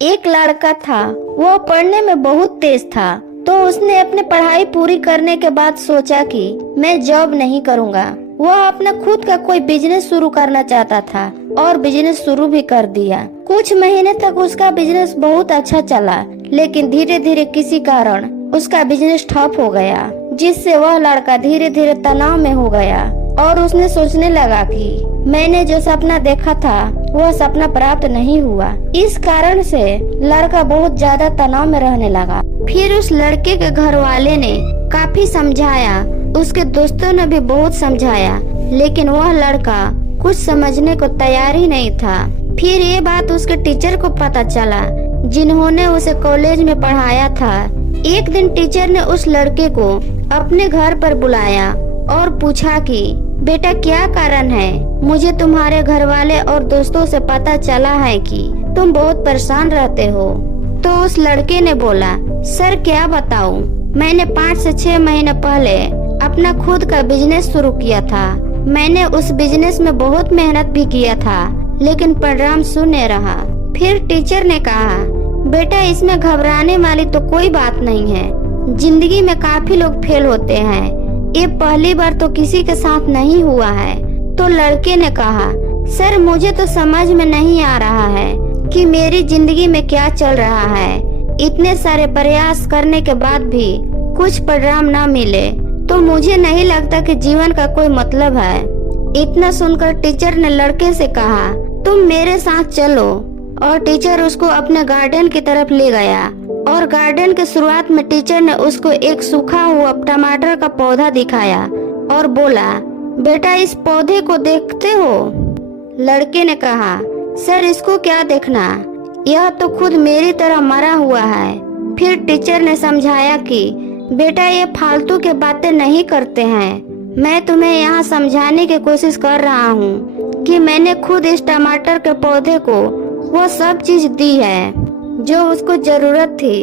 एक लड़का था, वो पढ़ने में बहुत तेज था। तो उसने अपनी पढ़ाई पूरी करने के बाद सोचा कि मैं जॉब नहीं करूँगा। वह अपना खुद का कोई बिजनेस शुरू करना चाहता था और बिजनेस शुरू भी कर दिया। कुछ महीने तक उसका बिजनेस बहुत अच्छा चला, लेकिन धीरे धीरे किसी कारण उसका बिजनेस ठप हो गया, जिससे वह लड़का धीरे धीरे तनाव में हो गया और उसने सोचने लगा कि मैंने जो सपना देखा था वह सपना प्राप्त नहीं हुआ। इस कारण से लड़का बहुत ज्यादा तनाव में रहने लगा। फिर उस लड़के के घर वाले ने काफी समझाया, उसके दोस्तों ने भी बहुत समझाया, लेकिन वह लड़का कुछ समझने को तैयार ही नहीं था। फिर ये बात उसके टीचर को पता चला, जिन्होंने उसे कॉलेज में पढ़ाया था। एक दिन टीचर ने उस लड़के को अपने घर पर बुलाया और पूछा कि बेटा क्या कारण है? मुझे तुम्हारे घर वाले और दोस्तों से पता चला है कि तुम बहुत परेशान रहते हो। तो उस लड़के ने बोला, सर क्या बताऊं, मैंने 5 से 6 महीने पहले अपना खुद का बिजनेस शुरू किया था। मैंने उस बिजनेस में बहुत मेहनत भी किया था, लेकिन परिणाम शून्य रहा। फिर टीचर ने कहा, बेटा इसमें घबराने वाली तो कोई बात नहीं है। जिंदगी में काफी लोग फेल होते हैं, ये पहली बार तो किसी के साथ नहीं हुआ है। तो लड़के ने कहा, सर मुझे तो समझ में नहीं आ रहा है कि मेरी जिंदगी में क्या चल रहा है। इतने सारे प्रयास करने के बाद भी कुछ परिणाम न मिले तो मुझे नहीं लगता कि जीवन का कोई मतलब है। इतना सुनकर टीचर ने लड़के से कहा, तुम मेरे साथ चलो। और टीचर उसको अपने गार्डन की तरफ ले गया और गार्डन के शुरुआत में टीचर ने उसको एक सूखा हुआ टमाटर का पौधा दिखाया और बोला, बेटा इस पौधे को देखते हो? लड़के ने कहा, सर इसको क्या देखना, यह तो खुद मेरी तरह मरा हुआ है। फिर टीचर ने समझाया कि बेटा ये फालतू के बातें नहीं करते हैं। मैं तुम्हें यहाँ समझाने की कोशिश कर रहा हूँ कि मैंने खुद इस टमाटर के पौधे को वो सब चीज दी है जो उसको जरूरत थी,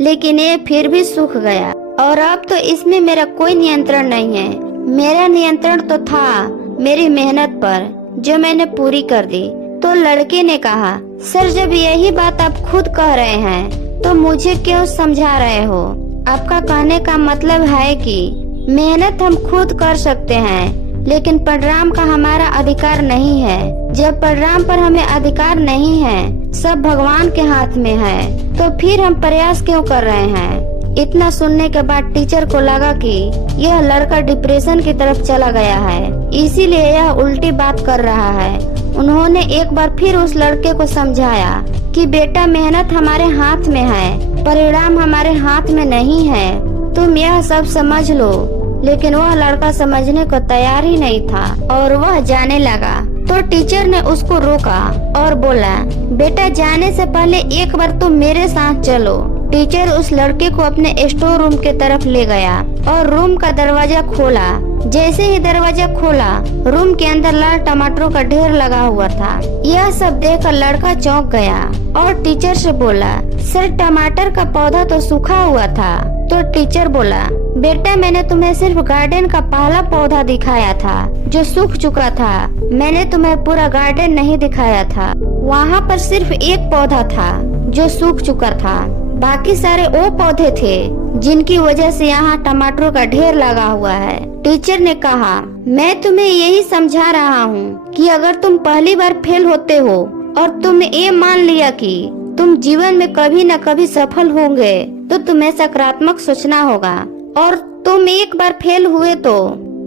लेकिन ये फिर भी सूख गया और अब तो इसमें मेरा कोई नियंत्रण नहीं है। मेरा नियंत्रण तो था मेरी मेहनत पर, जो मैंने पूरी कर दी। तो लड़के ने कहा, सर जब यही बात आप खुद कह रहे हैं तो मुझे क्यों समझा रहे हो? आपका कहने का मतलब है कि मेहनत हम खुद कर सकते हैं, लेकिन परिणाम का हमारा अधिकार नहीं है। जब परिणाम पर हमें अधिकार नहीं है, सब भगवान के हाथ में है, तो फिर हम प्रयास क्यों कर रहे हैं? इतना सुनने के बाद टीचर को लगा कि यह लड़का डिप्रेशन की तरफ चला गया है, इसीलिए यह उल्टी बात कर रहा है। उन्होंने एक बार फिर उस लड़के को समझाया कि बेटा मेहनत हमारे हाथ में है, परिणाम हमारे हाथ में नहीं है, तुम यह सब समझ लो। लेकिन वह लड़का समझने को तैयार ही नहीं था और वह जाने लगा। तो टीचर ने उसको रोका और बोला, बेटा जाने से पहले एक बार तुम मेरे साथ चलो। टीचर उस लड़के को अपने स्टोर रूम के तरफ ले गया और रूम का दरवाजा खोला। जैसे ही दरवाजा खोला, रूम के अंदर लाल टमाटरों का ढेर लगा हुआ था। यह सब देखकर लड़का चौंक गया और टीचर से बोला, सर टमाटर का पौधा तो सूखा हुआ था। तो टीचर बोला, बेटा मैंने तुम्हें सिर्फ गार्डन का पहला पौधा दिखाया था जो सूख चुका था। मैंने तुम्हें पूरा गार्डन नहीं दिखाया था। वहाँ पर सिर्फ एक पौधा था जो सूख चुका था, बाकी सारे वो पौधे थे जिनकी वजह से यहाँ टमाटरों का ढेर लगा हुआ है। टीचर ने कहा, मैं तुम्हें यही समझा रहा हूँ कि अगर तुम पहली बार फेल होते हो और तुमने ये मान लिया कि तुम जीवन में कभी न कभी सफल होंगे, तो तुम्हें सकारात्मक सोचना होगा। और तुम एक बार फेल हुए तो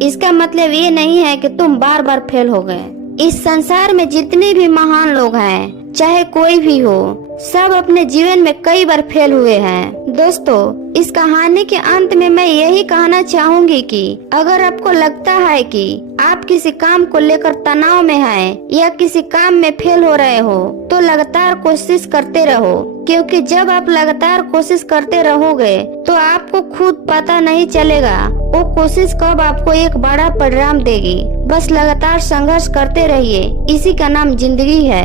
इसका मतलब ये नहीं है कि तुम बार बार फेल हो गए। इस संसार में जितने भी महान लोग हैं, चाहे कोई भी हो, सब अपने जीवन में कई बार फेल हुए हैं। दोस्तों इस कहानी के अंत में मैं यही कहना चाहूंगी कि अगर आपको लगता है कि आप किसी काम को लेकर तनाव में हैं या किसी काम में फेल हो रहे हो, तो लगातार कोशिश करते रहो, क्योंकि जब आप लगातार कोशिश करते रहोगे तो आपको खुद पता नहीं चलेगा वो कोशिश कब आपको एक बड़ा परिणाम देगी। बस लगातार संघर्ष करते रहिए, इसी का नाम जिंदगी है।